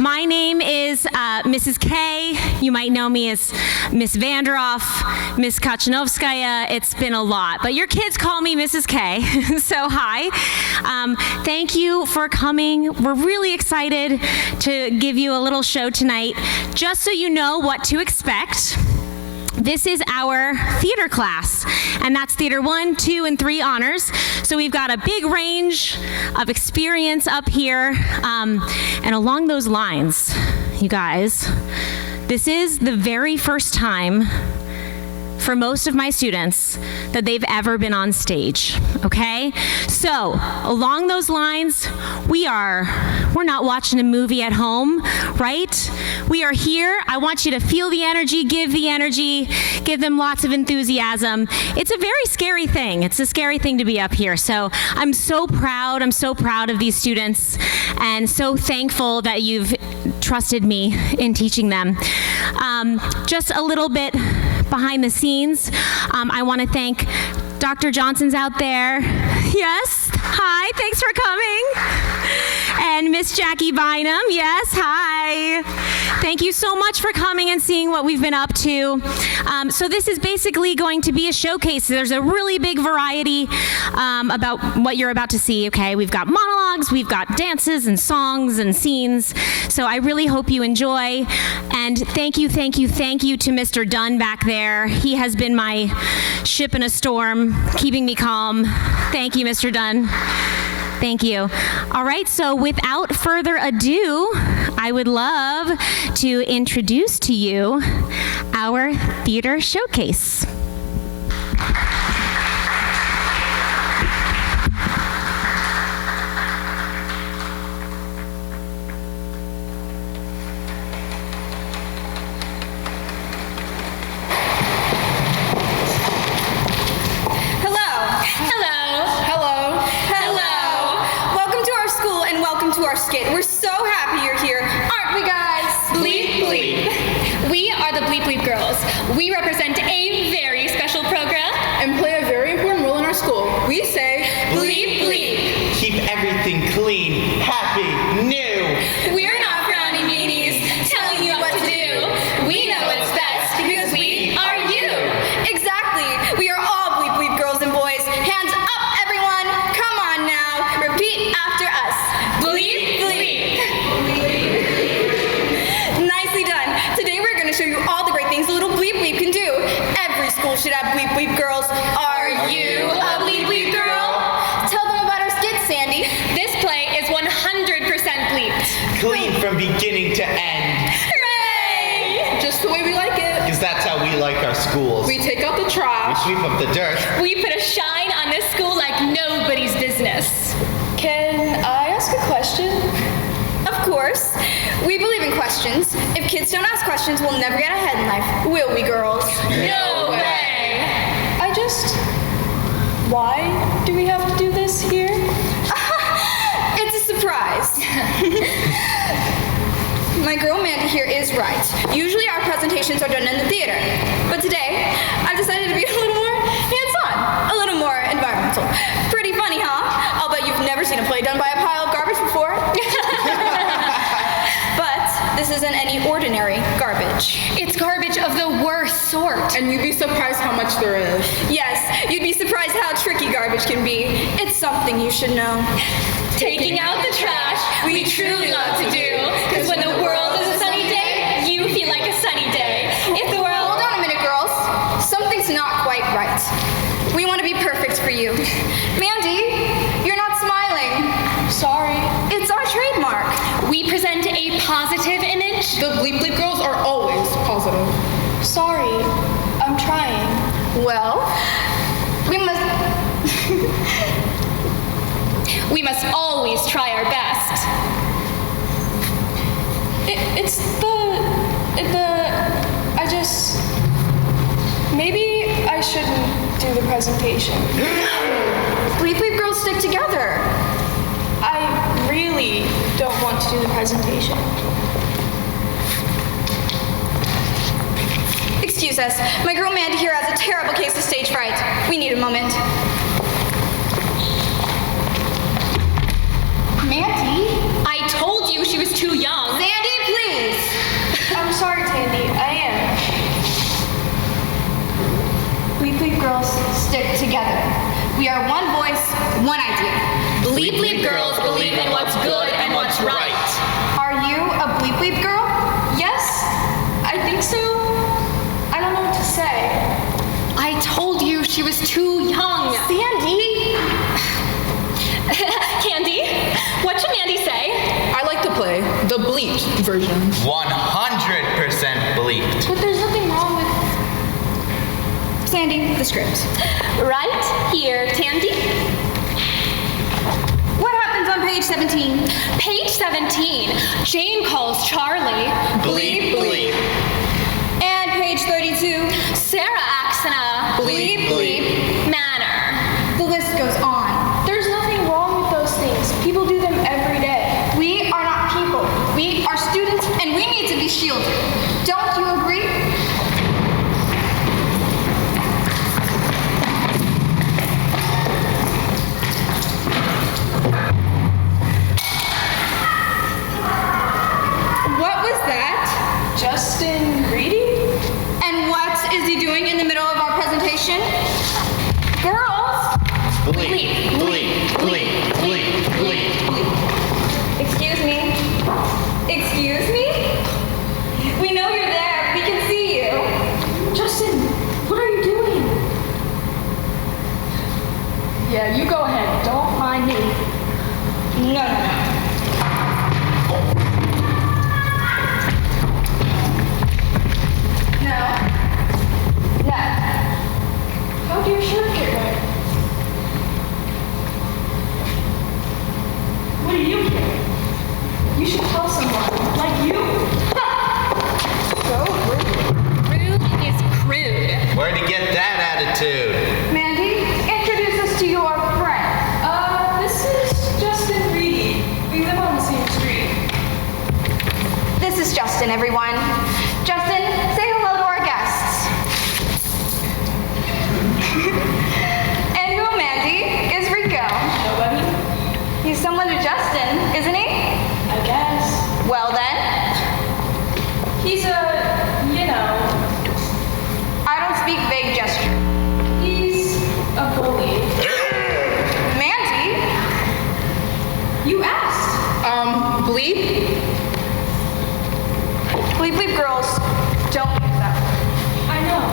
My name is Mrs. K. You might know me as Miss Vanderoff, Miss Kachanouskaya. It's been a lot, but your kids call me Mrs. K, so hi. Thank you for coming. We're really excited to give you a little show tonight. Just so you know what to expect, this is our theater class, and that's Theater 1, 2, and 3 honors. So we've got a big range of experience up here, and along those lines, you guys, this is the very first time for most of my students that they've ever been on stage, okay? So, along those lines, we're not watching a movie at home, right? We are here. I want you to feel the energy, give them lots of enthusiasm. It's a very scary thing. It's a scary thing to be up here. So, I'm so proud of these students, and so thankful that you've trusted me in teaching them. Just a little bit behind the scenes, I want to thank Dr. Johnson's out there. Yes, hi, thanks for coming. And Miss Jackie Bynum, yes, hi. Thank you so much for coming and seeing what we've been up to. So this is basically going to be a showcase. There's a really big variety about what you're about to see, okay? We've got monologues, we've got dances and songs and scenes. So I really hope you enjoy. And thank you to Mr. Dunn back there. He has been my ship in a storm, keeping me calm. Thank you, Mr. Dunn. Thank you. All right, so without further ado, I would love to introduce to you our theater showcase. Our skit. We're so happy you're here, aren't we, guys? Bleep Bleep. We are the Bleep Bleep Girls. We represent a very special program and play a very important role in our school. We say Bleep Bleep. Keep everything clean, happy, new. We're not frowning meanies telling you what to do. We know what's best because we are you. Exactly. We are all Bleep Bleep girls and boys. Hands up, everyone. Come on now. Repeat after us. Bleep Bleep. Nicely done. Today we're going to show you all the great things a little Bleep Bleep can do. Every school should have Bleep Bleep girls. Are you a Bleep Bleep girl? Tell them about our skit, Sandy. This play is 100% bleeped. Clean from beginning to end. Hooray! Just the way we like it. Because that's how we like our schools. We take out the trash. We sweep up the dirt. We put a shine on this school like nobody's business. Can I ask a question? Of course. We believe in questions. If kids don't ask questions, we'll never get ahead in life. Will we, girls? No way! Why do we have to do this here? It's a surprise. My girl Mandy here is right. Usually our presentations are done in the theater. But today, I've decided to be a little more hands-on, a little more environmental. Pretty funny, huh? I'll bet you've never seen a play done by a pile of garbage before. But this isn't any ordinary garbage. It's garbage of the worst sort. And you'd be surprised how much there is. Yes, you'd be surprised how tricky garbage can be. It's something you should know. Taking out the trash, we truly love to do. Because when the world is a sunny day, you feel like a sunny day. If the world... Hold on a minute, girls. Something's not quite right. We want to be perfect for you. Mandy, you're not smiling. Sorry. It's our trademark. We present a positive image. The Bleep Bleep girls are always positive. Sorry. I'm trying. Well, we must... We must always try our best. Maybe I shouldn't do the presentation. Bleep Bleep girls stick together. I really don't want to do the presentation. Excuse us. My girl Mandy here has a terrible case of stage fright. We need a moment. Mandy? I told you she was too young. Sandy, together. We are one voice, one idea. Bleep Bleep girls believe in what's good and what's right. Are you a bleep bleep girl? Yes, I think so. I don't know what to say. I told you she was too young. Sandy? Candy, what should Mandy say? I like to play the bleeped version. 100% bleeped. But there's nothing wrong with... Sandy, the script. Right here, Tandy. What happens on page 17? Page 17. Jane calls Charlie. Bleep, bleep. And page 32. Sarah acts in a Bleep, bleep. manner. The list goes on. There's nothing wrong with those things. People do them every day. We are not people. We are students, and we need to be shielded. Don't you agree? What was that? Justin Reedy? And what is he doing in the middle of our presentation? Girls! Bleep, bleep, bleep, bleep, bleep. Excuse me? Excuse me? We know you're there. We can see you. Justin, what are you doing? Yeah, you go ahead. Don't mind me. No, no, no. No. No. How'd your shirt get wet? What do you care? You should tell someone, like you. So rude. Rude is crude. Where'd you get that attitude? Mandy, introduce us to your friend. This is Justin Reedy. We live on the same street. This is Justin, everyone. Justin, say hello to our guests. And who, Mandy, is Rico? Nobody? He's someone to Justin, isn't he? I guess. Well then, He's I don't speak vague gesture. he's a bully. Mandy? You asked. Bleep? Bleep bleep girls, don't use that word. I know.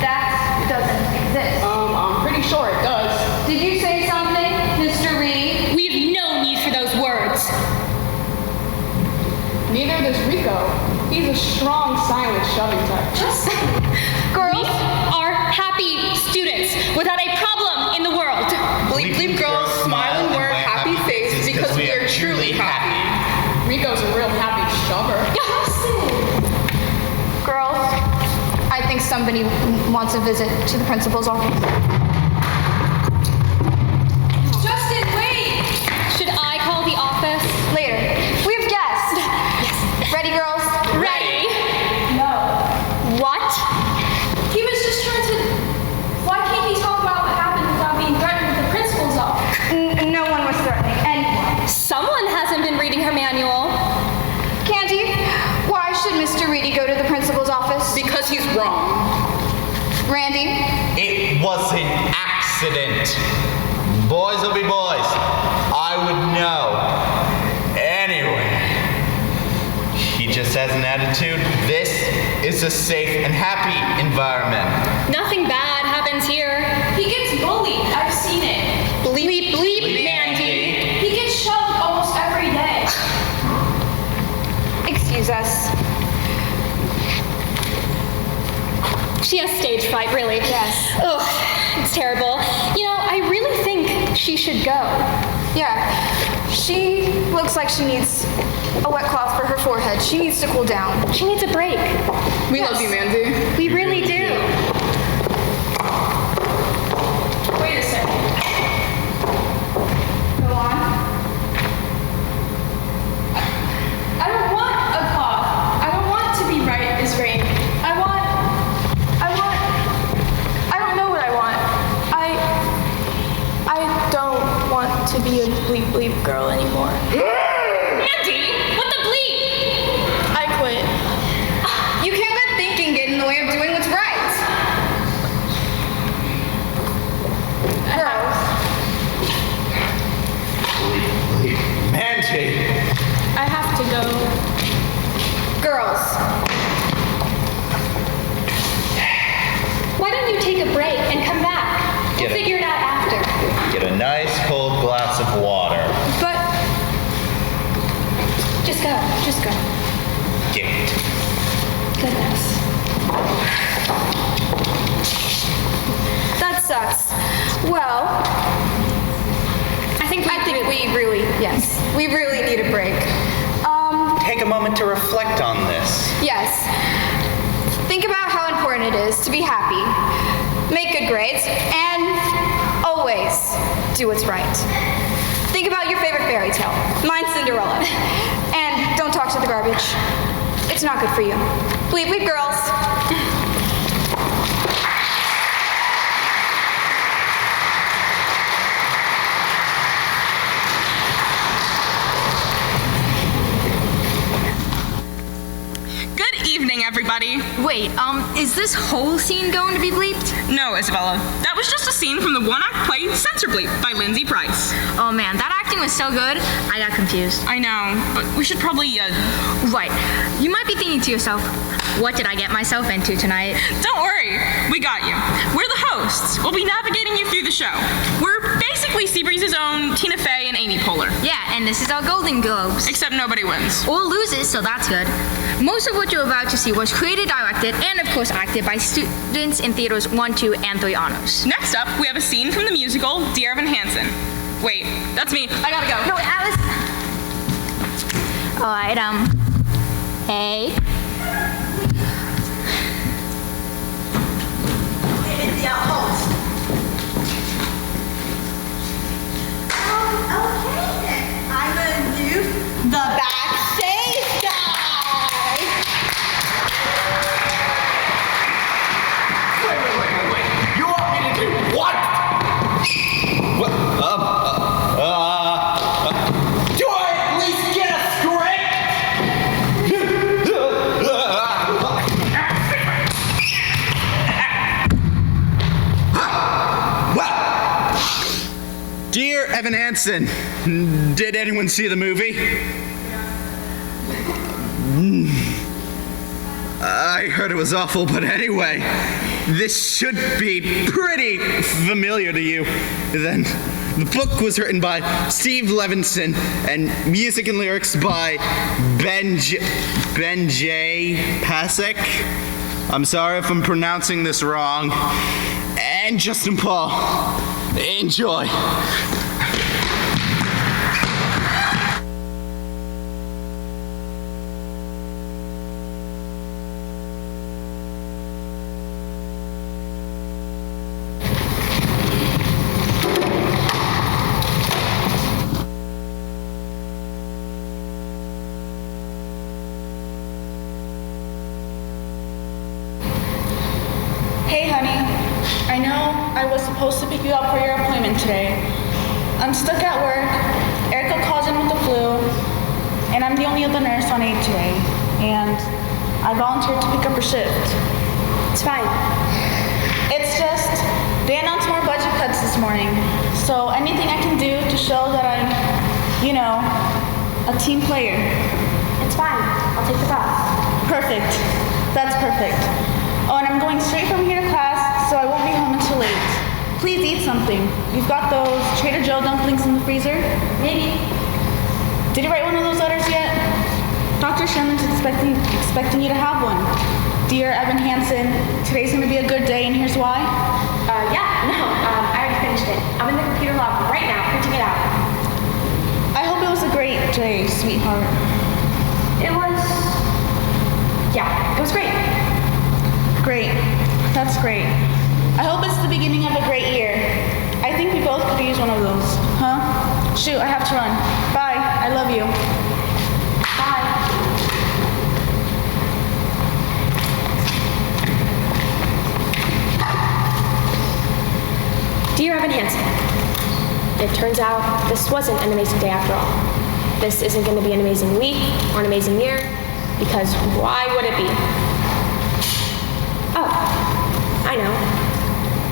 That doesn't exist. I'm pretty sure it does. Did you say something, Mr. Reedy? We have no need for those words. Neither does Rico. He's a strong, silent, shoving type. Justin. We Girls? are happy students without a problem in the world. Bleep bleep girls smile and wear a happy face because we are truly happy. Rico's a real happy shover. Girls, I think somebody wants a visit to the principal's office. Justin, wait! Should I call the office? Later. We have guests. Yes. Ready, girls? Ready? No. What? He was just trying to... Why can't he talk about what happened without being threatened with the principal's office? No one was threatening anyone. Someone hasn't been reading her manual. Candy, why should Mr. Reedy go to the principal's office? Because he's wrong. Randy? It was an accident. Boys will be boys. I would know. Anyway, he just has an attitude. This is a safe and happy environment. Nothing bad happens here. He gets bullied. I've seen it. Bleep, bleep, Mandy. He gets shoved almost every day. Excuse us. She has stage fright, really. Yes. Ugh, it's terrible. You know, I really think she should go. Yeah. She looks like she needs a wet cloth for her forehead. She needs to cool down. She needs a break. We love you, Mandy. We really do. Wait a second. Go on. I don't want a cloth. I don't want to be right as rain. I don't know what I want. I don't want to be a bleep bleep girl anymore. Mandy, what the bleep? I quit. You can't let thinking get in the way of doing what's right. empty. I have to go. Girls, Why don't you take a break and come back? We'll Get it. figure it out after. Get a nice cold glass of water. but Just go. Just go. Get it. Goodness. that sucks. Well, I think we really need a break. Take a moment to reflect on this. Yes. Think about how important it is to be happy, make good grades, and always do what's right. Think about your favorite fairy tale. Mine's Cinderella. And don't talk to the garbage. It's not good for you. Bleep, bleep, girls. Good evening, everybody. Wait, is this whole scene going to be bleeped? No, Isabella. That was just a scene from the one-act play Censor Bleep by Lindsay Price. Oh man, that acting was so good, I got confused. I know, but we should probably, Right, you might be thinking to yourself, what did I get myself into tonight? Don't worry. We got you. We're the hosts. We'll be navigating you through the show. We're basically Seabreeze's own Tina Fey and Amy Poehler. Yeah, and this is our Golden Globes. Except nobody wins. Or loses, so that's good. Most of what you're about to see was created, directed, and of course acted by students in theaters 1, 2, and 3 honors. Next up, we have a scene from the musical Dear Evan Hansen. Wait, that's me. I gotta go. No, Alice. All right, hey. Okay then, I'm gonna do the backstage dive. Wait. You want me to do what? What? Do I at least get a script? Well, dear Evan Hansen, did anyone see the movie? I heard it was awful, but anyway, this should be pretty familiar to you. Then, the book was written by Steve Levinson and music and lyrics by Ben J. Pasek. I'm sorry if I'm pronouncing this wrong. And Justin Paul. Enjoy. Hey, honey. I know I was supposed to pick you up for your appointment today. I'm stuck at work. Erica calls in with the flu, and I'm the only other nurse on aid today. And I volunteered to pick up her shift. It's fine. It's just they announced more budget cuts this morning. So anything I can do to show that I'm, a team player. It's fine. I'll take the bus. Perfect. That's perfect. Oh, and I'm going straight from here to class, so I won't be home until late. Please eat something. You've got those Trader Joe dumplings in the freezer? Maybe. Did you write one of those letters yet? Dr. Sherman's expecting you to have one. Dear Evan Hansen, today's gonna be a good day, and here's why. I already finished it. I'm in the computer lab right now, printing it out. I hope it was a great day, sweetheart. It was great. Great. That's great. I hope it's the beginning of a great year. I think we both could use one of those. Huh? Shoot, I have to run. Bye. I love you. Bye. Dear Evan Hansen, it turns out this wasn't an amazing day after all. This isn't going to be an amazing week or an amazing year, because why would it be? Oh, I know.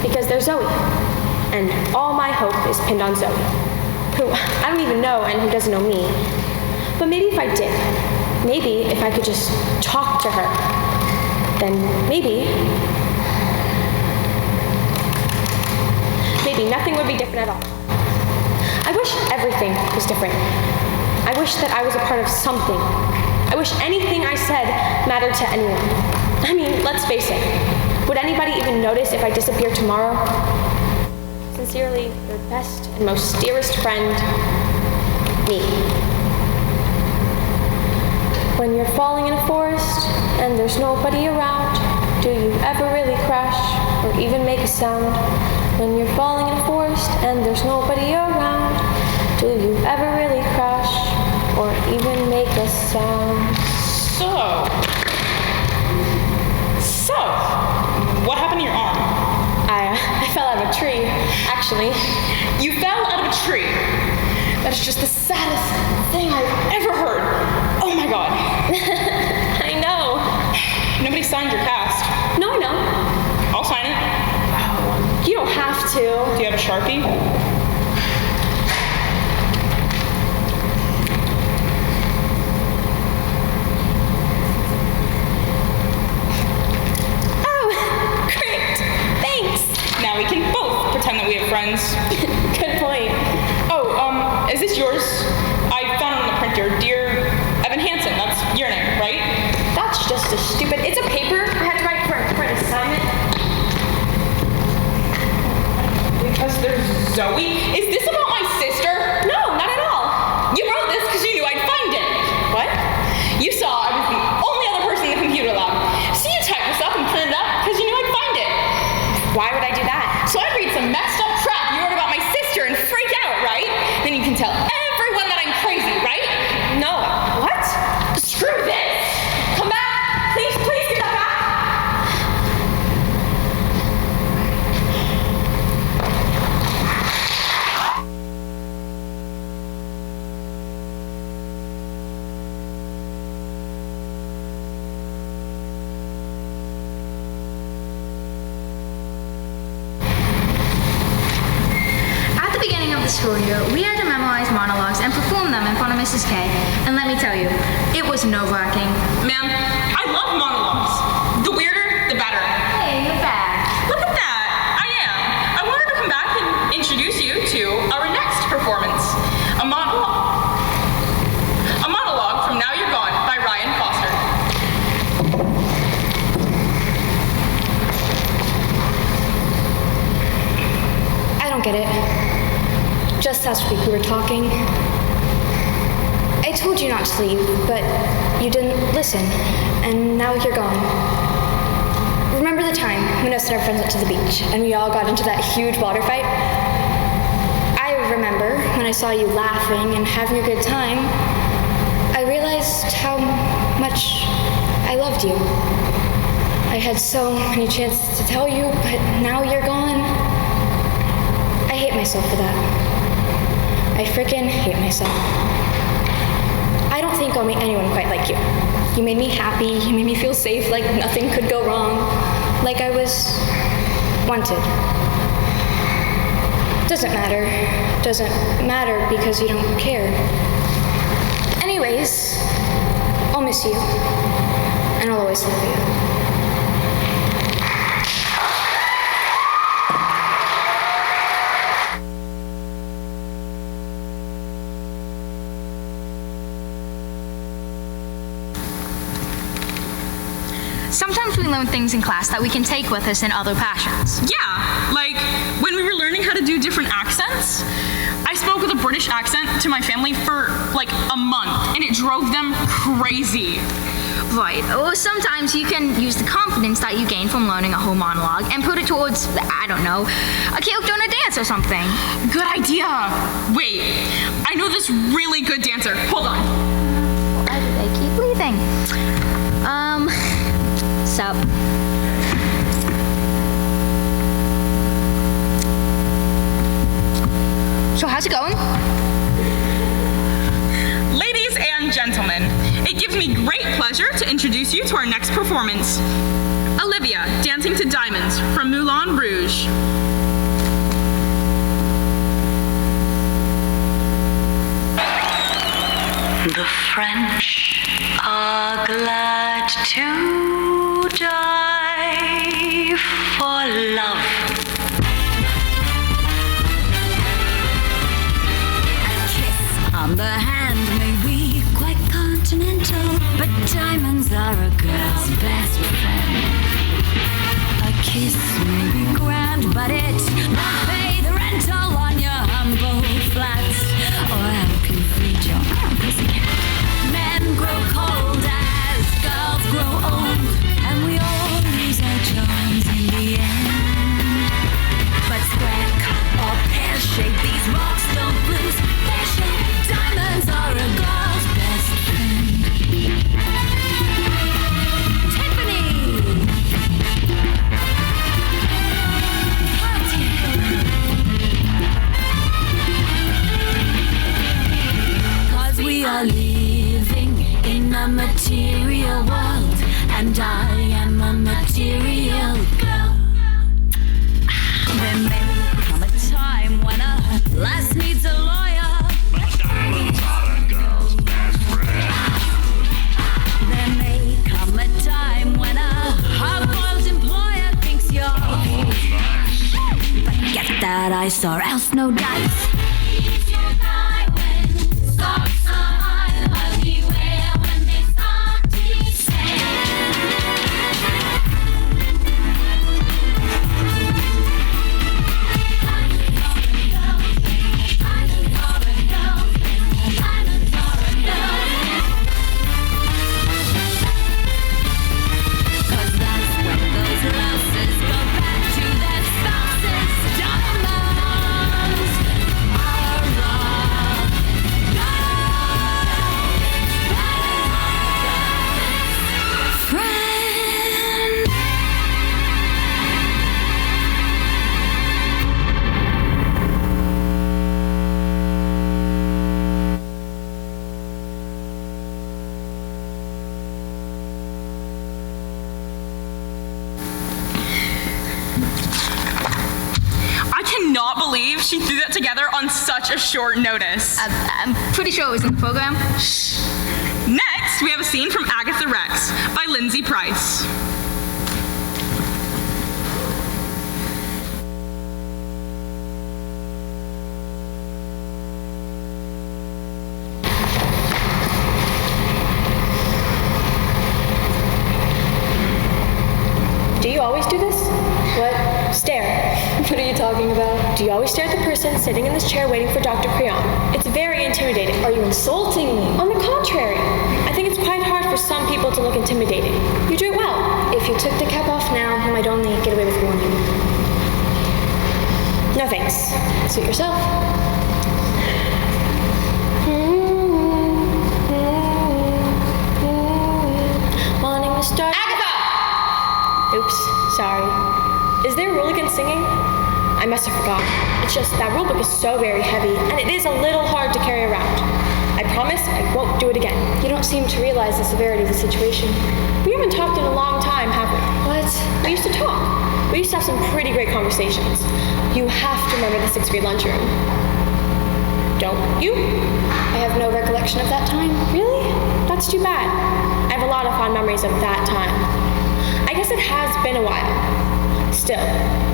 Because there's Zoe. And all my hope is pinned on Zoe, who I don't even know and who doesn't know me. But maybe if I did, maybe if I could just talk to her, then maybe nothing would be different at all. I wish everything was different. I wish that I was a part of something. I wish anything I said mattered to anyone. I mean, let's face it. Would anybody even notice if I disappeared tomorrow? Sincerely, your best and most dearest friend, me. When you're falling in a forest and there's nobody around, do you ever really crash or even make a sound? When you're falling in a forest and there's nobody around, do you ever really crash or even make a sound? So, what happened to your arm? I fell out of a tree, actually. You fell out of a tree. That is just the saddest thing I've ever heard. Oh my God. I know. Nobody signed your cast. No, I know. I'll sign it. You don't have to. Do you have a Sharpie? Oh, great. Thanks. Now we can both pretend that we have friends. Good point. Oh, is this yours? I found it on the printer. Dear Evan Hansen, that's your name, right? That's just a stupid. It's a paper I had to write for an assignment. Because there's Zoe? Is this about my sister? No, not at all. You wrote this because you knew I'd find it. What? You saw I was the only other person in the computer lab. So you typed this up and printed it up because you knew I'd find it. Why would I do that? So I'd read some messed up crap you wrote about my sister and freak out, right? Then you can tell everyone that I'm crazy, right? No. What? Screw this! Come back! Please get that back! At the beginning of the school year, we had to memorize monologues and perform them in front of Mrs. K. And let me tell you, it was nerve-wracking. Ma'am, I love monologues. The weirder, the better. Hey, you're back. Look at that! I am. I wanted to come back and introduce you to our next performance. A monologue from Now You're Gone by Ryan Foster. I don't get it. Just last week we were talking. I told you not to leave, but you didn't listen, and now you're gone. Remember the time when us and our friends went to the beach, and we all got into that huge water fight? I remember when I saw you laughing and having a good time, I realized how much I loved you. I had so many chances to tell you, but now you're gone. I hate myself for that. I frickin' hate myself. I don't think I'll meet anyone quite like you. You made me happy, you made me feel safe, like nothing could go wrong, like I was wanted. Doesn't matter because you don't care. Anyways, I'll miss you, and I'll always love you. Sometimes we learn things in class that we can take with us in other passions. Yeah, like when we were learning how to do different accents, I spoke with a British accent to my family for like a month, and it drove them crazy. Right. Or sometimes you can use the confidence that you gain from learning a whole monologue and put it towards, I don't know, a character in a dance or something. Good idea. Wait, I know this really good dancer. Hold on. Why do they keep leaving? So. So how's it going? Ladies and gentlemen, it gives me great pleasure to introduce you to our next performance. Olivia, dancing to Diamonds from Moulin Rouge. French are glad to die for love. On the hand may be quite continental, but diamonds are a girl's best friend. A kiss may be grand, but it won't pay the rental on your humble flats, or help you feed your own pussycat. Men grow cold as girls grow old, and we all lose our charms in the end. But square or pear-shaped, these rocks don't lose their shape. Diamonds are a girl's best friend. Tiffany! Cause we are living in a material world, and I am a material girl. There may come a time when a lass needs a lawyer. Diamonds are a girl's best friend. There may come a time when a hard-boiled employer thinks you're Nice. but get that ice or else no dice. Cannot believe she threw that together on such a short notice. I'm pretty sure it was in the program. Next, we have a scene from Agatha Rex by Lindsay Price. Do you always do this? What? Stare. What are you talking about? Do you always stare at the person sitting in this chair waiting for Dr. Creon? It's very intimidating. Are you insulting me? On the contrary. I think it's quite hard for some people to look intimidating. You do it well. If you took the cap off now, you might only get away with warning. No thanks. Suit yourself. Wanting to start. Agatha! Oops, sorry. Is there a rule against singing? I must have forgotten. It's just that rule book is so very heavy, and it is a little hard to carry around. I promise I won't do it again. You don't seem to realize the severity of the situation. We haven't talked in a long time, have we? What? We used to talk. We used to have some pretty great conversations. You have to remember the 6th grade lunchroom. Don't you? I have no recollection of that time. Really? That's too bad. I have a lot of fond memories of that time. I guess it has been a while. Still,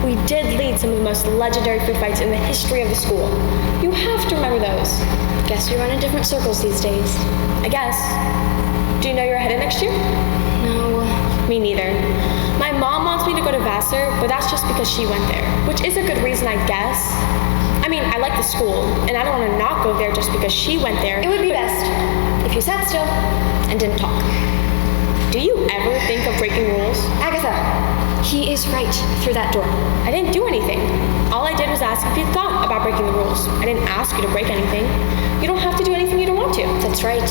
we did lead some of the most legendary food fights in the history of the school. You have to remember those. Guess we run in different circles these days. I guess. Do you know you're headed next year? No. Me neither. My mom wants me to go to Vassar, but that's just because she went there, which is a good reason, I guess. I mean, I like the school, and I don't want to not go there just because she went there. It would be best if you sat still and didn't talk. Do you ever think of breaking rules? Agatha, he is right through that door. I didn't do anything. All I did was ask if you thought about breaking the rules. I didn't ask you to break anything. You don't have to do anything you don't want to. That's right.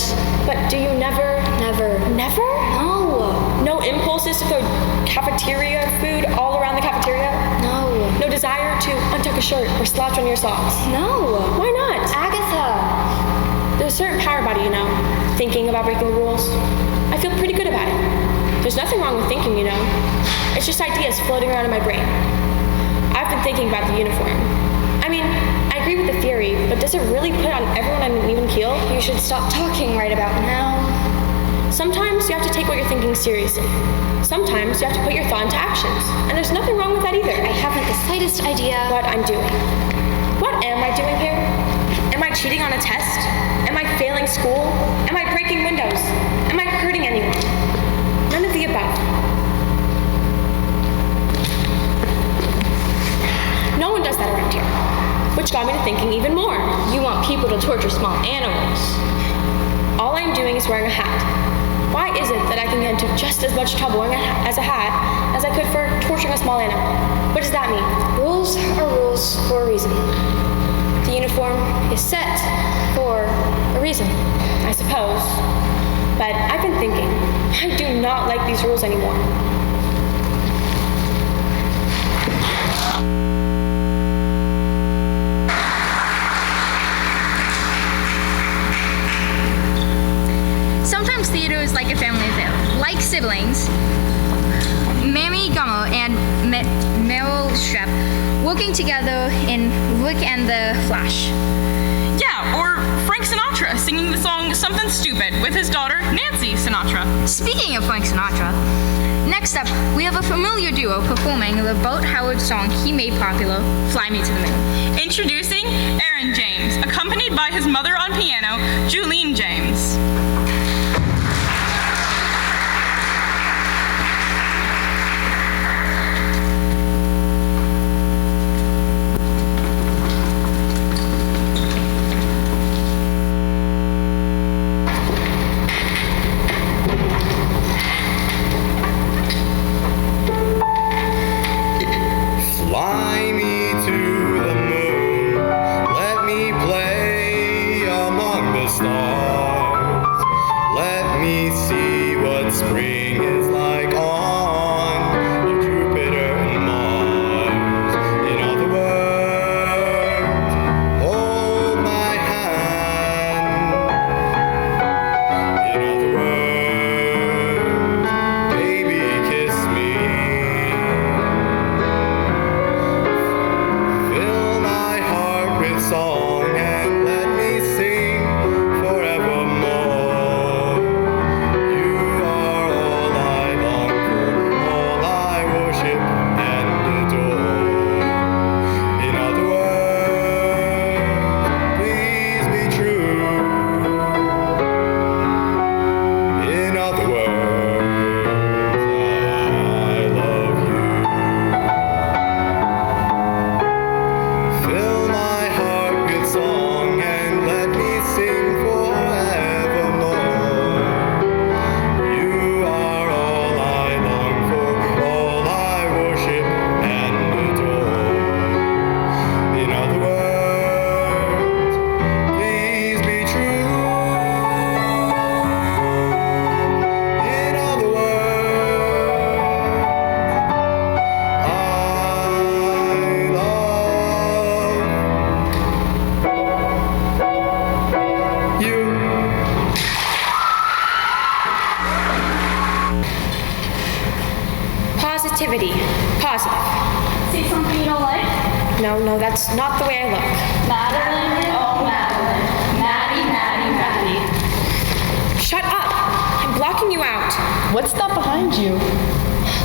But do you never? Never. Never? No. No impulses to throw cafeteria food all around the cafeteria? No. No desire to untuck a shirt or slouch on your socks? No. Why not? Agatha. There's a certain power about it, you know, thinking about breaking the rules. I feel pretty good about it. There's nothing wrong with thinking, you know. It's just ideas floating around in my brain. I've been thinking about the uniform. I mean, I agree with the theory, but does Does it really put on everyone an even keel? You should stop talking right about now. Sometimes you have to take what you're thinking seriously. Sometimes you have to put your thought into actions. And there's nothing wrong with that either. I haven't the slightest idea What I'm doing. What am I doing here? Am I cheating on a test? Am I failing school? Am I breaking windows? Am I hurting anyone? None of the above. No one does that around here. Which got me to thinking even more. You want people to torture small animals. All I'm doing is wearing a hat. Why is it that I can get into just as much trouble wearing as a hat as I could for torturing a small animal? What does that mean? Rules are rules for a reason. The uniform is set for a reason, I suppose. But I've been thinking, I do not like these rules anymore. Sometimes theater is like a family affair, like siblings. Mammy Gummo and Meryl Streep working together in Rick and the Flash. Yeah, or Frank Sinatra singing the song Something Stupid with his daughter, Nancy Sinatra. Speaking of Frank Sinatra, next up, we have a familiar duo performing the Burt Howard song he made popular, Fly Me to the Moon. Introducing Aaron James, accompanied by his mother on piano, Julene James. Fly me to the moon, let me play among the stars. Let me see what spring is like on Jupiter and Mars. In other words, hold my hand. In other words, baby, kiss me. Fill my heart with song and let me sing forevermore. You are all I long for, all I worship and adore. In other words, please be true. In other words, I love you. Fill my heart with song and let me sing forevermore. You are all I long for, all I worship and adore. In other words, please be true. In other words, I love you. Positivity. Positive. See something you don't like? No, that's not the way I look. Madeline, oh Madeline. Maddie. Shut up! I'm blocking you out. What's that behind you?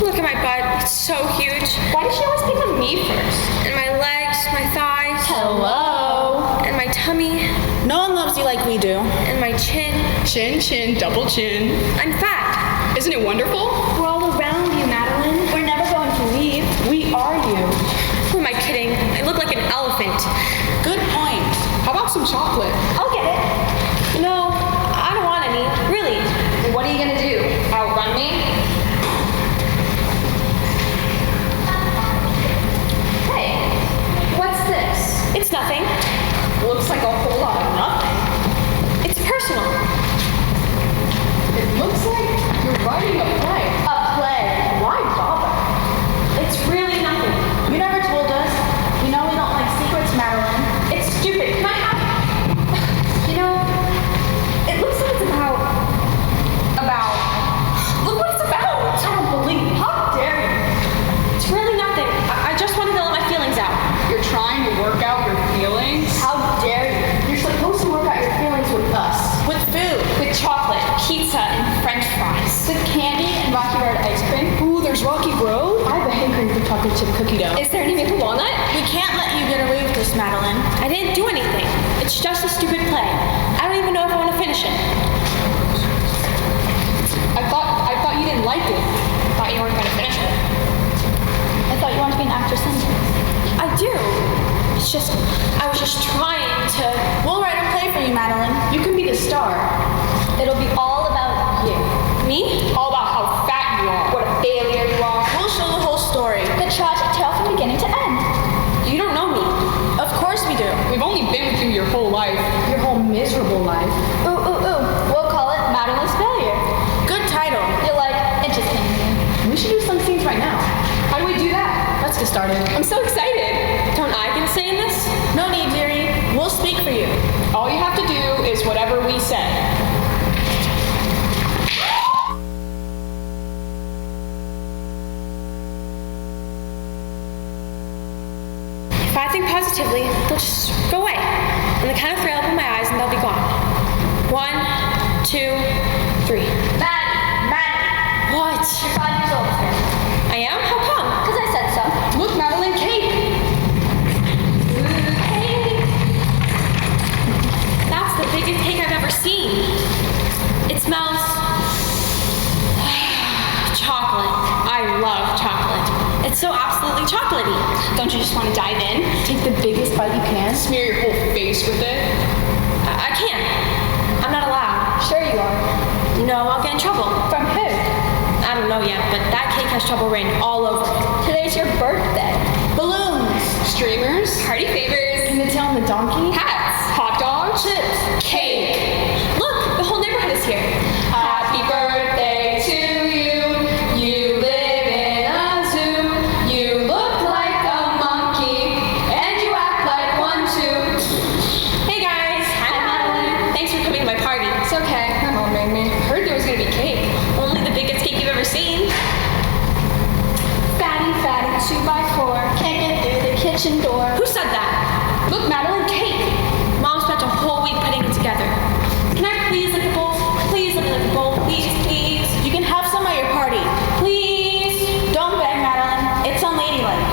Look at my butt. It's so huge. Why does she always pick on me first? And my legs, my thighs, Hello. and my tummy, No one loves you like we do. and my chin. Chin, double chin. I'm fat. Isn't it wonderful? We're all around you, Madeline. We're never going to leave. We are you. Who am I kidding? I look like an elephant. Good point. How about some chocolate? I'll get it. No, I don't want any. Really. What are you gonna do? Outrun me? Hey, What's this? it's nothing. Looks like a whole lot of nothing. It's personal. It looks like you're writing a play. A play. Why bother? It's really nothing. You never told us. You know we don't like secrets, Madeline. It's stupid. Can I have chocolate chip cookie dough. Is there any maple walnut? We can't let you get away with this, Madeline. I didn't do anything. It's just a stupid play. I don't even know if I want to finish it. I thought you didn't like it. I thought you weren't going to finish it. I thought you wanted to be an actress anyway. I do. It's just, I was just trying to... We'll write a play for you, Madeline. You can be the star. It'll be all about you. Me? All about how fat you are. What a failure you are. We'll show the whole story. The tragic tale from beginning to end. You don't know me. Of course we do. We've only been with you your whole life. Your whole miserable life. Ooh, ooh, ooh. We'll call it Madeline's Failure. Good title. You're like, it just came to me. We should do some scenes right now. How do we do that? Let's get started. I'm so excited. Don't I get a say in this? No need, dearie. We'll speak for you. All you have to do is whatever we say. If I think positively, they'll just go away. On the count of three, I'll open my eyes and they'll be gone. 1, 2, 3. Maddie. What? You're 5 years old, sir. I am? How come? Because I said so. Look, Madeline, cake. That's the biggest cake I've ever seen. It smells chocolate. I love chocolate. It's so absolutely chocolatey. Don't you just want to dive in? Take the biggest bite you can? Smear your whole face with it. I can't. I'm not allowed. Sure you are. No, I'll get in trouble. From who? I don't know yet, but that cake has trouble written all over it. Today's your birthday. Balloons. Streamers. Party favors. Can you tell him the donkey? Hats. Hot dogs. Chips. Cake. Look, the whole neighborhood is here. Happy birthday to you. You live in a zoo. You look like a monkey. And you act like one too. Hey guys. Hi, Madeline. Thanks for coming to my party. It's okay. My mom made me. Heard there was gonna be cake. Only the biggest cake you've ever seen. Fatty, 2x4. Can't get through the kitchen door. Who said that? Look, Madeline, cake. Mom spent a whole week putting it together. Can I please lick the bowl? Please let me lick the bowl. Please, please. You can have some at your party. Please. Don't beg, Madeline. It's unladylike.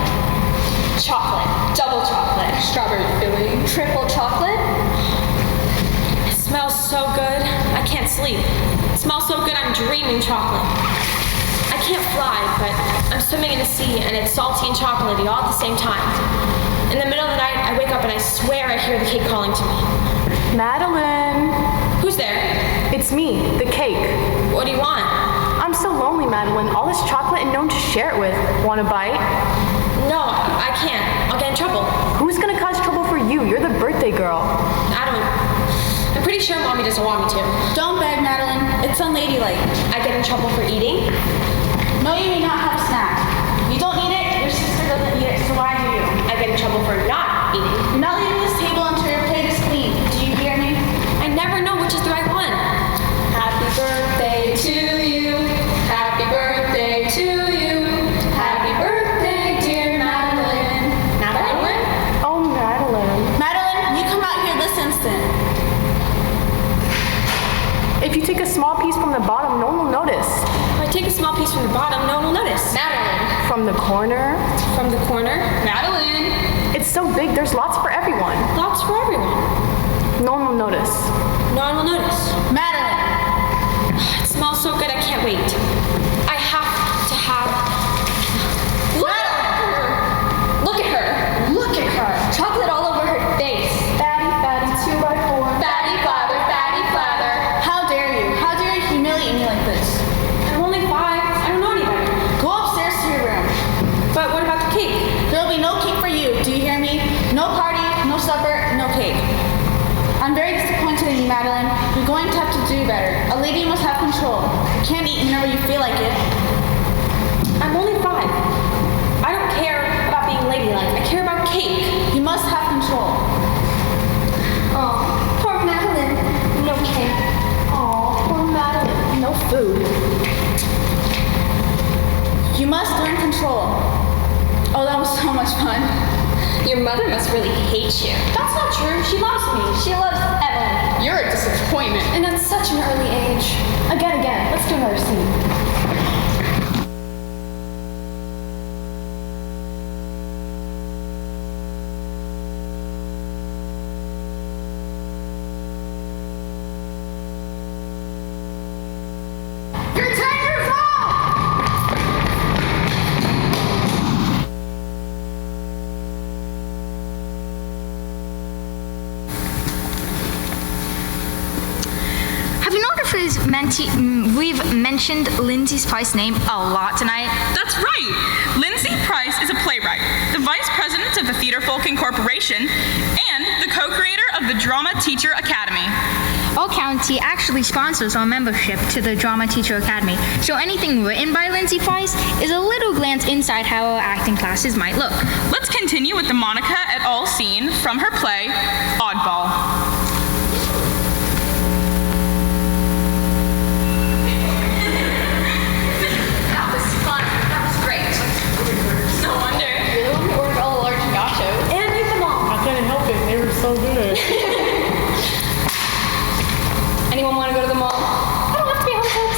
Chocolate. Double chocolate. Strawberry filling. Triple chocolate. It smells so good. I can't sleep. It smells so good I'm dreaming chocolate. I can't fly, but I'm swimming in the sea and it's salty and chocolatey all at the same time. In the middle of the night, I wake up and I swear I hear the cake calling to me. Madeline, Who's there? it's me, the cake. What do you want? I'm so lonely, Madeline. All this chocolate and no one to share it with. Want a bite? No, I can't. I'll get in trouble. Who's gonna cause trouble for you? You're the birthday girl. I'm pretty sure Mommy doesn't want me to. Don't beg, Madeline. It's unladylike. I get in trouble for eating? No, you may not have a snack. You don't eat it, your sister doesn't eat it, so why do you? I get in trouble for not eating. You're not leaving this table until your plate is clean. Do you hear me? I never know which is the right one. Happy birthday to you. Happy birthday to you. Happy birthday, dear Madeline. Madeline? Oh, Madeline. Madeline, you come out here this instant. If you take a small piece from the bottom, no one will notice. If I take a small piece from the bottom, no one will notice. Madeline. From the corner, From the corner? Madeline. it's so big, there's lots for everyone. Lots for everyone. No one will notice. No one will notice. Madeline. It smells so good, I can't wait. I have to have... Look at her! Look at her! Look at her. Chocolate all over her face. Fatty, 2x4. Fatty father, fatty father. How dare you? How dare you humiliate me like this? I'm only 5. I don't know any better. Go upstairs to your room. But what about the cake? There'll be no cake for you. Do you hear me? No party, no supper, no cake. I'm very disappointed in you, Madeline. You're going to have to do better. A lady must have control. You can't eat whenever you feel like it. I'm only 5. I don't care about being ladylike. I care about cake. You must have control. Oh, poor Madeline. No cake. Oh, poor Madeline. No food. You must learn control. Oh, that was so much fun. Your mother must really hate you. That's not true. She loves me. She loves Emily. You're a disappointment. And at such an early age. Again. Let's do another scene. if we've mentioned Lindsay Price's name a lot tonight. That's right. Lindsay Price is a playwright, the vice president of the Theater Folk Incorporation, and the co-creator of the Drama Teacher Academy. All County actually sponsors our membership to the Drama Teacher Academy, so anything written by Lindsay Price is a little glance inside how our acting classes might look. Let's continue with the Monica et al. Scene from her play, Oddball. That was fun. That was great. No wonder. You're the one who ordered all the large nachos. And ate them all. I couldn't help it. They were so good. Anyone want to go to the mall? I don't have to be home till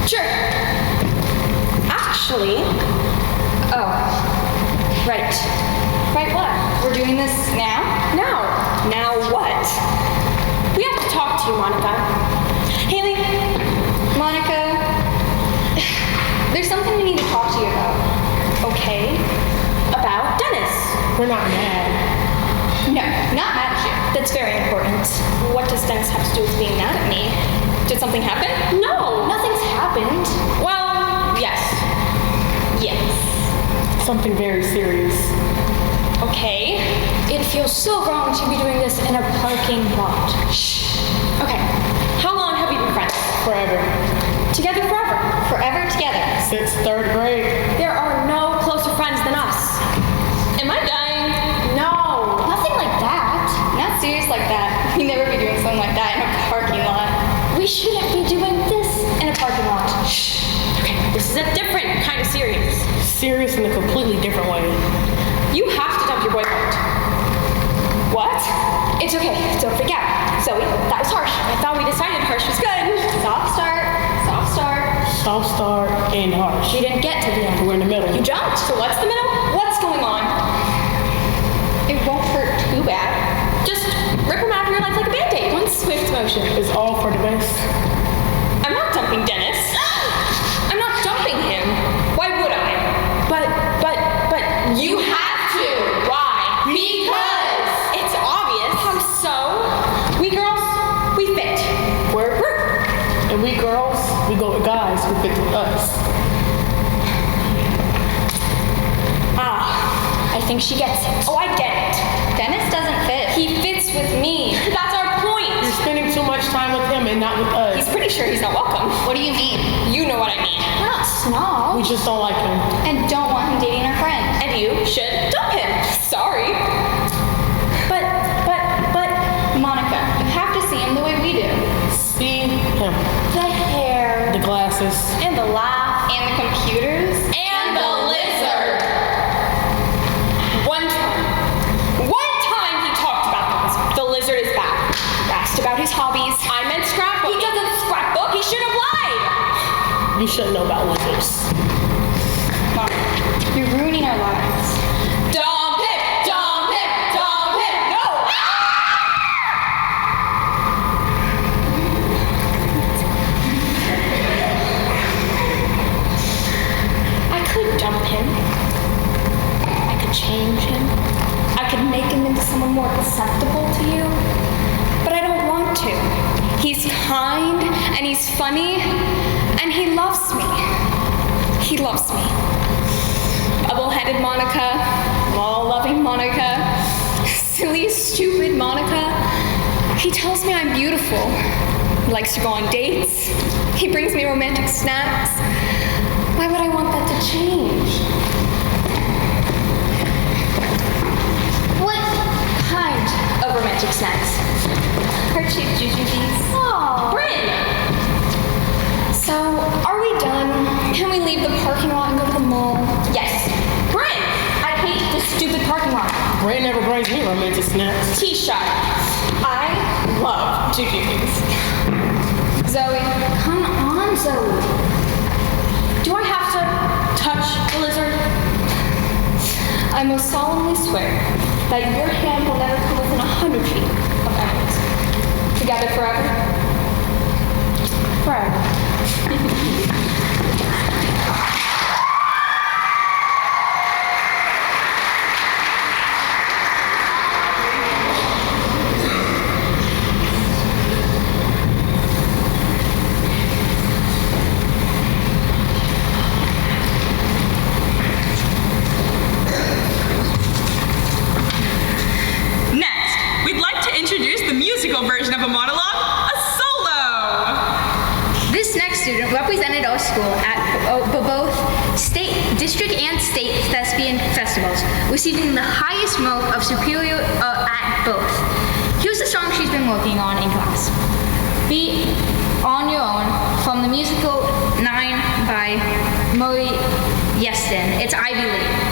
10. Sure. Actually, right. Right what? We're doing this now? No. Now what? We have to talk to you, Monica. Haley. Monica, there's something we need to talk to you about. Okay. About Dennis. We're not mad. No, not mad at you. That's very important. What does Dennis have to do with being mad at me? Did something happen? No, nothing's happened. Well, yes. Yes. Something very serious. Okay. It feels so wrong to be doing this in a parking lot. Shh. Okay. How long have you been friends? Forever. Together forever. Forever together. Since 3rd grade. There are no closer friends than us. Am I dying? No. Nothing like that. Not serious like that. We'd never be doing something like that in a parking lot. We shouldn't be doing this in a parking lot. Shh. Okay. This is a different kind of serious. Serious in a completely different way. You have to dump your boyfriend. What? It's okay. Don't freak out. Zoe, that was harsh. I thought we decided harsh was good. Soft start. Soft start. Soft start and harsh. We didn't get to the end. We're in the middle. You jumped. So what's the middle? What's going on? It won't hurt too bad. Just rip him out of your life like a band-aid. One swift motion. It's all for the best. I'm not dumping Dennis. I'm not dumping him. Why would I? But you have to. Why? Because it's obvious. How so? We girls, we fit. We're a group. And we girls, we go with guys who fit with us. I think she gets it. Oh, I get it. Dennis doesn't fit. He fits with me. That's our point. You're spending too much time with him and not with us. He's pretty sure he's not welcome. What do you mean? You know what I mean. We're not snobs. We just don't like him. And don't want him dating our friend. And you should dump him. Sorry. But, Monica, you have to see him the way we do. See him. the hair. The glasses. And the laugh. And the computers. And the lizard. One time he talked about the lizard. The lizard is back. He asked about his hobbies. I meant scrapbook. He doesn't scrapbook. He should have lied. You should know about lizards. Mom, you're ruining our lives. Dump him! Dump him! Dump him! No! I could dump him. I could change him. I could make him into someone more acceptable to you. But I don't want to. He's kind, and he's funny, and he loves me. He loves me. Bubble-headed Monica, law-loving Monica, silly, stupid Monica. He tells me I'm beautiful. He likes to go on dates. He brings me romantic snacks. Why would I want that to change? What kind of romantic snacks? Heart-shaped jujubes. Oh, Bryn! So, are we done? Can we leave the parking lot and go to the mall? Yes. Bryn! I hate this stupid parking lot. Ray never brings me romantic snacks. T-shirt. I love jujubes. Zoe, come on, Zoe. Do I have to touch the lizard? I most solemnly swear that your hand will never come within 100 feet of Emily's. Together forever? Forever. receiving the highest mark of superior at both. Here's the song she's been working on in class. Be on Your Own from the musical 9 by Murray Yeston. It's Ivy League.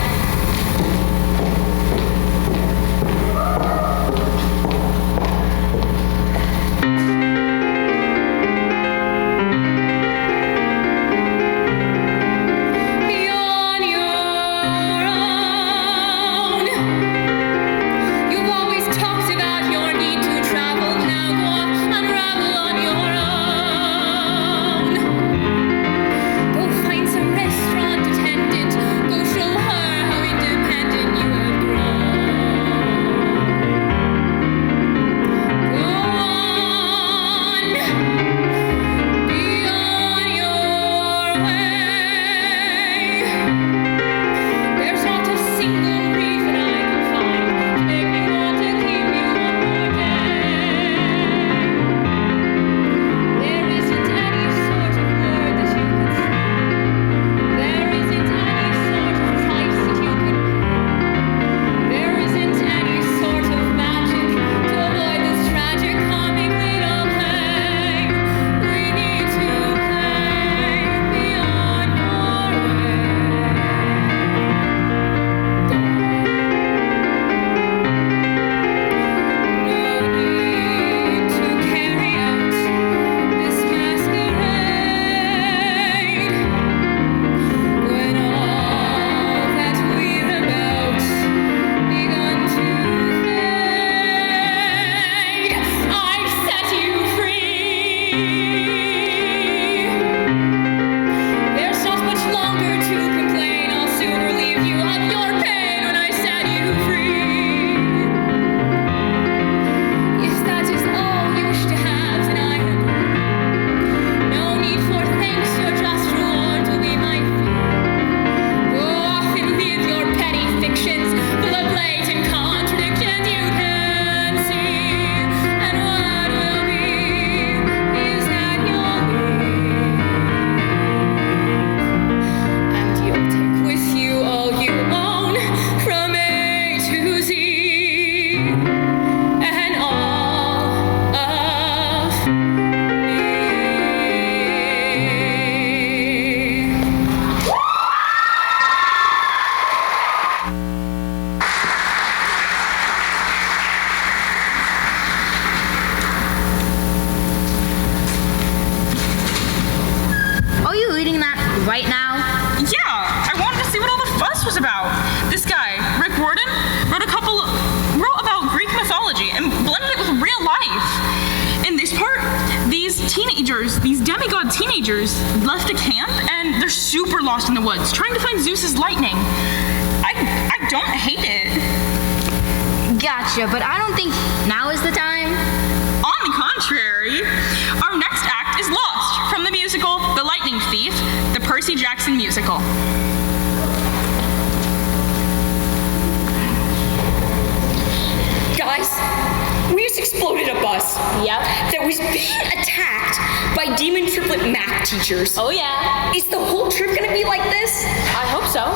Right now? Yeah, I wanted to see what all the fuss was about. This guy, Rick Warden, wrote about Greek mythology and blended it with real life. In this part, these demigod teenagers, left a camp and they're super lost in the woods, trying to find Zeus's lightning. I don't hate it. Gotcha, but I don't think now is the time. On the contrary, our next act is Lost from the musical The Lightning Thief, the Percy Jackson musical. Guys, we just exploded a bus. Yep. That was being attacked by demon triplet math teachers. Oh yeah. Is the whole trip gonna be like this? I hope so.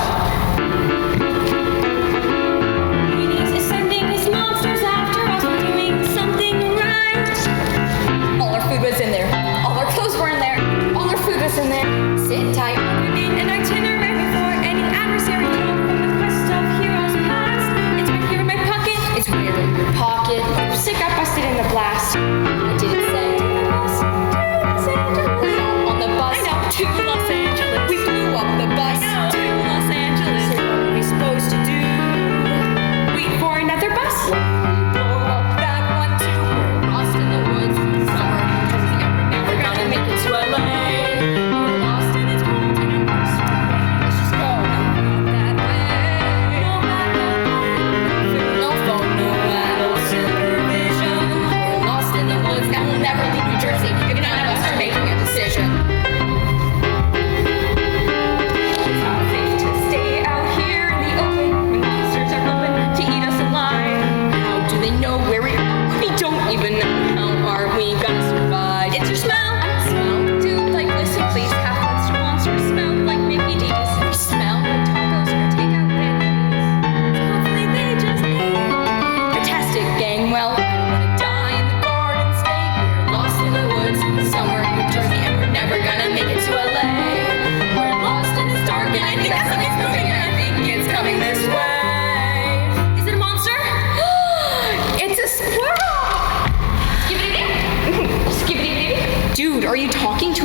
Was in there. All our clothes were in there. All our food was in there. Sit tight. We need an itinerary before any adversary come from the quest of heroes past. It's right here in my pocket. It's where in your pocket. Sick got busted in the blast. I didn't say. To Los Angeles. We're not on the bus. I know. To Los Angeles. We flew up the bus. I know. To Los Angeles. So what are we supposed to do? Wait for another bus? Blow up that one too. We're lost in the woods. Summer. We're gonna make it to LA. We're lost in its cold and let's just go. Not that way. No phone, no adult supervision. We're lost in the woods and we'll never leave New Jersey if none of us are making a decision. It's not safe to stay out here in the open when monsters are hoping to eat us alive. How do they know where we are? We don't even know. How are we gonna survive? It's your smell. Dude, like, listen, please. Half monsters smell like Mickey D's. We smell Tacos or takeout menus.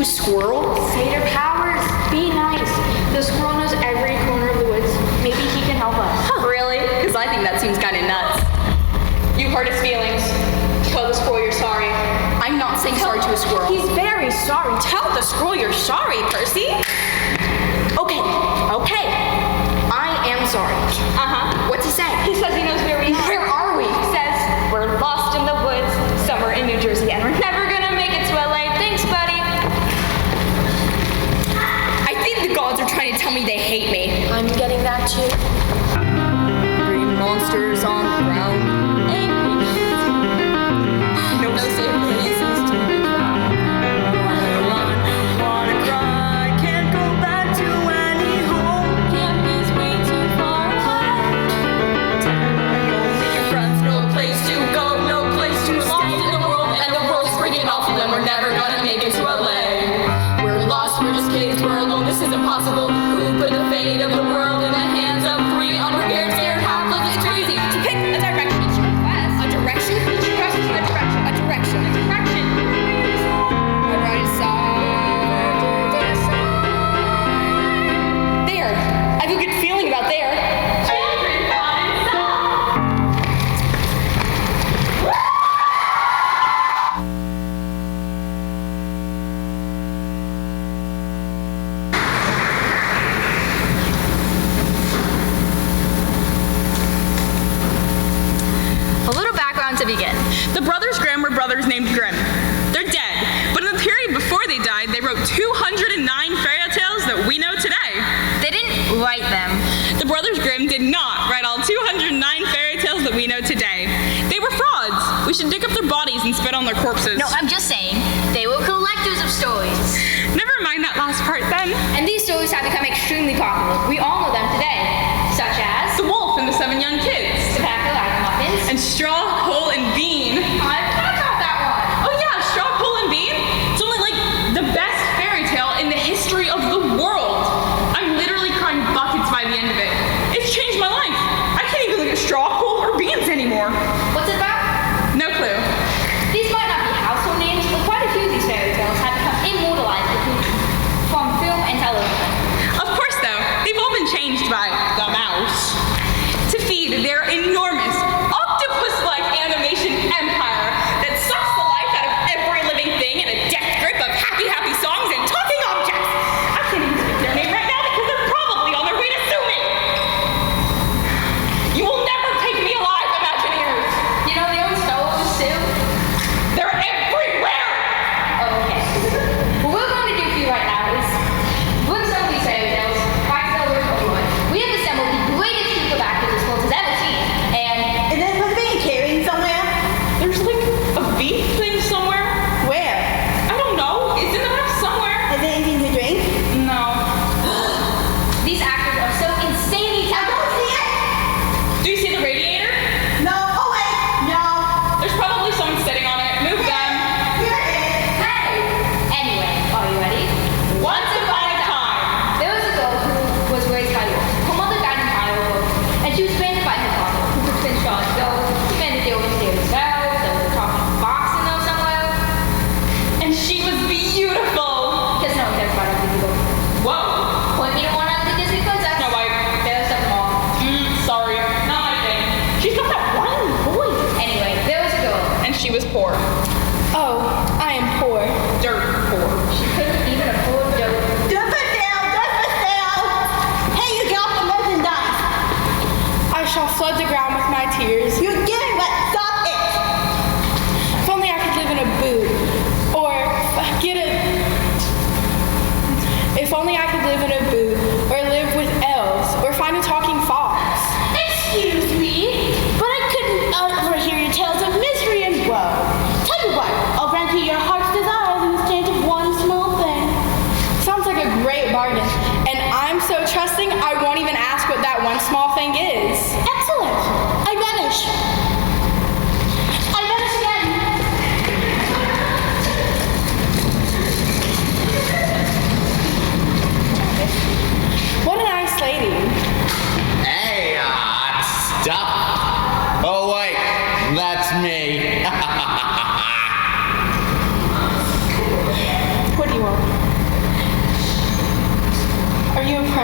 to a squirrel? Satyr powers, be nice. The squirrel knows every corner of the woods. Maybe he can help us. Really? Because I think that seems kind of nuts. You hurt his feelings. Tell the squirrel you're sorry. I'm not saying sorry to a squirrel. He's very sorry. Tell the squirrel you're sorry, Percy. Okay. I am sorry. What's he say? He says he knows where we are. Where are we? He says we're lost in the woods, somewhere in New Jersey, and we're never gonna make it to LA. Thanks, buddy. I think the gods are trying to tell me they hate me. I'm getting that too. Green monsters on the ground. No safe places to run. Wanna cry, can't go back to any home. Campus way too far away. Only your friends, no place to go, no place to stay in the world, and the world's freaking awful, and we're never gonna make it to LA. We're lost, we're just kids, we're alone, this is impossible. Who put the fate of the world in the hands of three unprepared, scared half-love is crazy. To pick a direction. A direction? A direction. A direction. A direction. I right side. There. I have a good feeling about there. A little background to begin. The brothers Grimm were brothers named Grimm. They're dead, but in the period before they died, they wrote 209 fairy tales that we know today. They didn't write them. The brothers Grimm did not write all 209 fairy tales that we know today. They were frauds. We should dig up their bodies and spit on their corpses. No, I'm just saying, they were collectors of stories. Never mind that last part then. And these stories have become extremely popular. We all know them today, such as The Wolf and the Seven Young Kids. Tobacco Muffins. And Straw, Coal, and Bean. I forgot about that one. Oh yeah, Straw, Coal, and Bean? It's only like the best fairy tale in the history of the world. I'm literally crying buckets by the end of it. It's changed my life. I can't even look at Straw, Coal, or Beans anymore. What's it about? No clue. These might not be household names, but quite a few of these fairy tales have become immortalized from film and television. Of course though, they've all been changed by the mouse to feed their enormous octopus-like animation empire that sucks the life out of every living thing in a death grip of happy, happy songs and talking objects. I can't even speak their name right now because they're probably on their way to sue me. You will never take me alive, Imagineers. You know they own Star Wars too? They're everywhere. Oh, okay. What we're going to do for you right now is bring some of these fairy tales back to the original one. We have assembled the greatest group of actors this world has ever seen, and Is there supposed to be a carrying somewhere? There's like a beef thing somewhere. Where? I don't know. It's in the back somewhere. Is there anything to drink? No. these actors are so insanely I talented. don't see it. Do you see the radiator? No. Oh wait. No. There's probably someone sitting on it. Move them. Here it is. Hey! Anyway, are you ready? Once upon a time. There was a girl who was raised by wolves. Her mother died in Iowa, and she was raised by her father, who could finish all his goals. He made the deal with mysterious bells, there was a talking box in there somewhere. And she was beautiful. Because no one cares about ugly people. Whoa. Point me to one ugly Disney princess. No, I. There's some more. Sorry. Not my thing. She's got that whiny voice. Anyway, there was a girl. And she was poor. Oh, I am poor. Dirt poor. She couldn't even afford dough. Good for sale. Good for sale. Hey, you get off the merchandise. I shall flood the ground with my tears. You're getting wet. Stop it. If only I could live in a boot. Or get a... If only I could live in a boot. Or live with elves. Or find a talking fox. Excuse me, but I couldn't overhear your tales of misery and woe. Tell you what, I'll grant you your heart's desires in exchange of one small thing. Sounds like a great bargain. And I'm so trusting, I won't even ask what that one small thing is. Excellent. I vanish. I vanish again.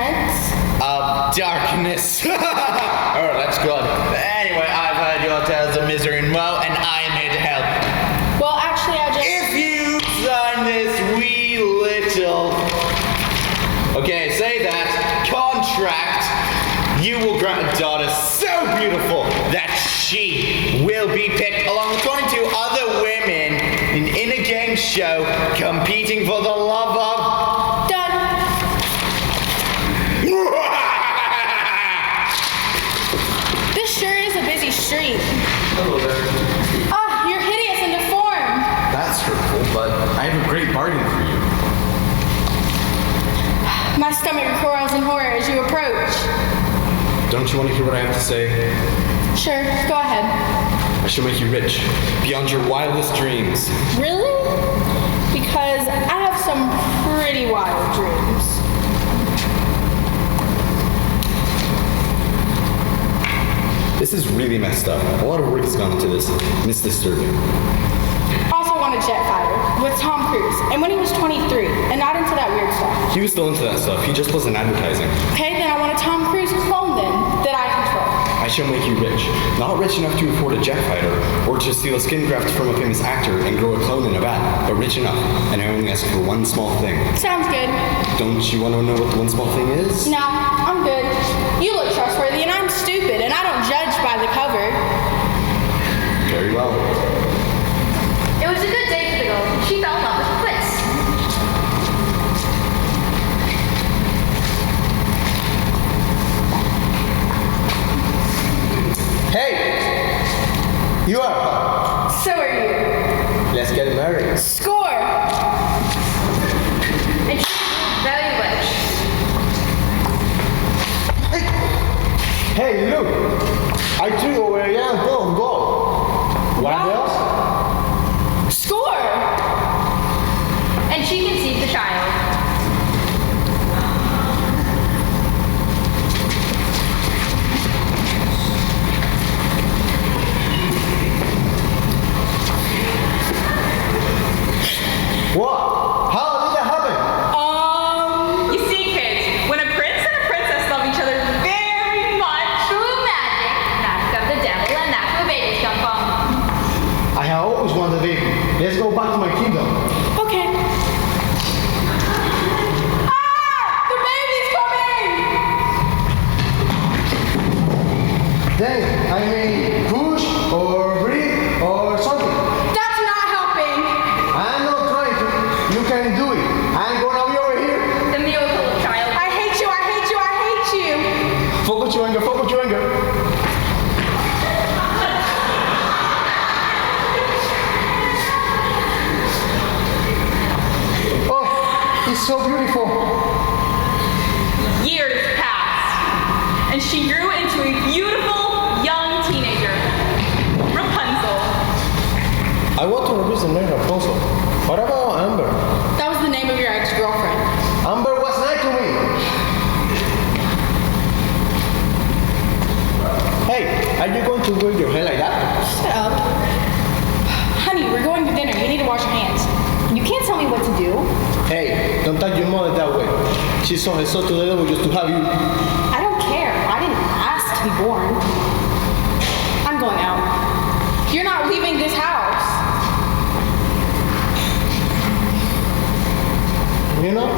Sense? Darkness. Oh, that's good. Anyway, I've heard your tales of misery and woe, and I am here to help. Well, actually, I just... If you sign this wee little... Okay, say that. Contract, you will grant a daughter so beautiful that she will be picked along with 22 other women in a game show competing for the love of... Done. This sure is a busy street. Hello there. Ah, you're hideous and deformed. That's hurtful, but I have a great bargain for you. My stomach recoils in horror as you approach. Don't you want to hear what I have to say? Sure, go ahead. I shall make you rich, beyond your wildest dreams. Really? Because I have some pretty wild dreams. This is really messed up. A lot of work has gone into this, and it's disturbing. Also want a jet fighter with Tom Cruise, and when he was 23, and not into that weird stuff. He was still into that stuff. He just wasn't advertising. Okay, then I want a Tom Cruise clone then that I control. I shall make you rich. Not rich enough to afford a jet fighter, or to steal a skin graft from a famous actor and grow a clone in a vat, but rich enough, and I only ask for one small thing. Sounds good. Don't you want to know what the one small thing is? No, I'm good. You look trustworthy, and I'm stupid, and I don't judge by the cover. Very well. It was a good day for the girl. She fell in love with the prince. Hey! You are So are you. Let's get married. Score! And she was very rich. Hey, look! I threw over a young ball of gold. What else? Score! And she conceived the child. What? How did that happen? You see, kids, when a prince and a princess love each other very much. True magic of the devil, and that's where babies come from. I have always wanted a baby. Let's go back to my kingdom. Okay. Ah! The baby's coming! Then I may push or breathe or something. That's not helping. I'm not trying to. You can do it. I'm gonna be over here. The miracle of child. I hate you, I hate you, I hate you. Focus your anger, focus your anger. Oh, it's so beautiful. Years passed, and she grew into a beautiful young teenager, Rapunzel. I want to reduce the name Rapunzel. What about Amber? That was the name of your ex-girlfriend. Amber was nice to me. Hey, are you going to wear your hair like that? Shut up. Honey, we're going to dinner. You need to wash your hands. You can't tell me what to do. Hey, don't touch your mother that way. She sold her soul to the devil just to have you. I don't care. I didn't ask to be born. I'm going out. You're not leaving this house. You know,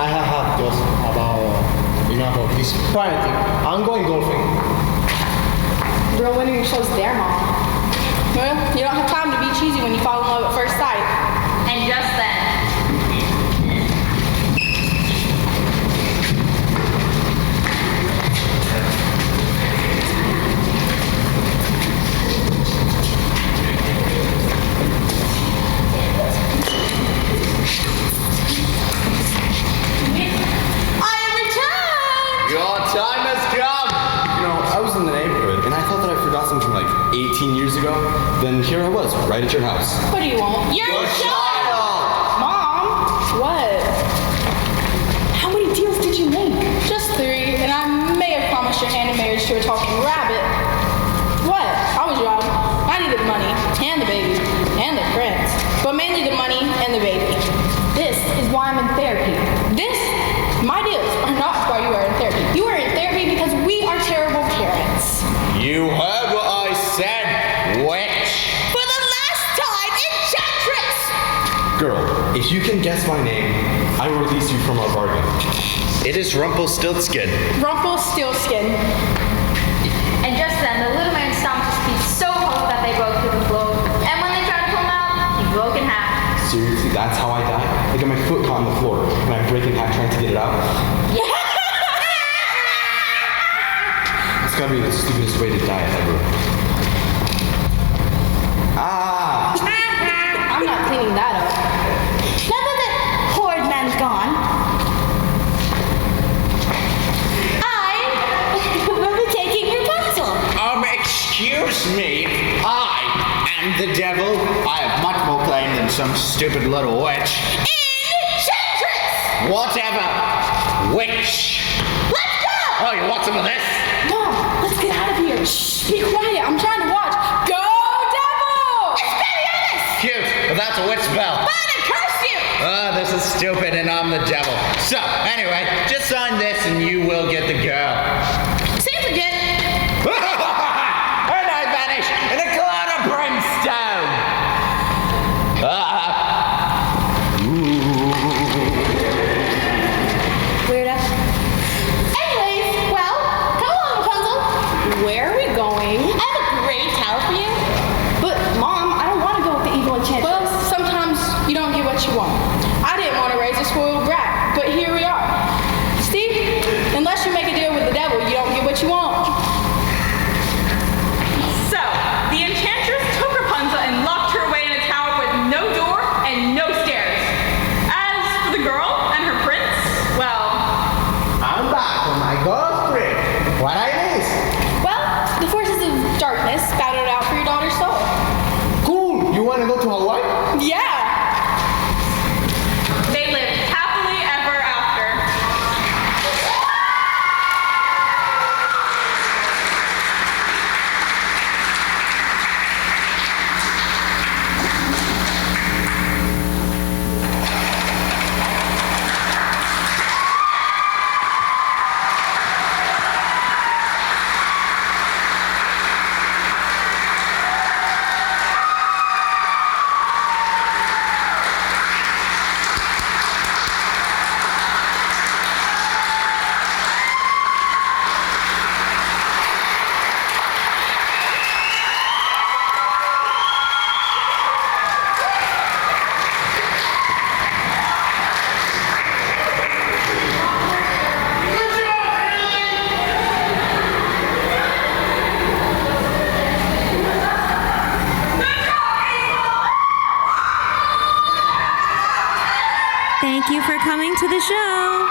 I have had thoughts about this parenting. I'm going golfing. Girl, when are your shows there, Mom? Well, you don't have time to be cheesy when you fall in love at first sight. And just then, I am returned! Your time has come! You know, I was in the neighborhood, and I thought that I forgot something like 18 years ago. Then here I was, right at your house. What do you want? You're Your a child! Mom! What? How many deals did you make? Just 3, and I may have promised your hand in marriage to a talking rabbit. What? I was young. I needed money, and the baby, and the prince. But mainly the money and the baby. This is why I'm in therapy. My deals are not why you are in If you can guess my name, I will release you from our bargain. It is Rumpelstiltskin. Rumpelstiltskin. And just then, the little man stomped his feet so hard that they broke through the floor. And when they tried to pull him out, he broke in half. Seriously, that's how I die? I get my foot caught on the floor, and I break in half trying to get it out? It's gotta be the stupidest way to die ever. Ah! I'm not cleaning that up. Now that the horrid man's gone, I will be taking your puzzle. Excuse me. I am the devil. I have much more claim than some stupid little witch. Enchantress! Whatever. Witch. Let's go! Oh, you want some of this? Mom, let's get out of here. Shh, be quiet. I'm trying to watch. Go, devil! Expelliarmus! Cute, but that's a witch spell. Fine, I curse you! This is stupid and I'm the devil. So, anyway, just sign this and you will get the girl. Seems legit. And I vanish in a cloud of brimstone. Weirdo. Anyways, well, come along, Rapunzel. Where are we going? I have a great tale for you. But, Mom, I don't want to go with the evil enchantress. Well, sometimes you don't get what you want. I didn't want to raise a spoiled brat, but here we are. Steve, unless you make a deal with the devil, you don't get what you want. So, the enchantress took Rapunzel and locked her away in a tower with no door and no stairs. As for the girl and her prince, well, I'm back on my ghost trip. What I miss? Well, the forces of darkness battled it out for your daughter's soul. Cool. You want to go to Hawaii? Yeah. they lived happily ever after. Thank you for coming to the show.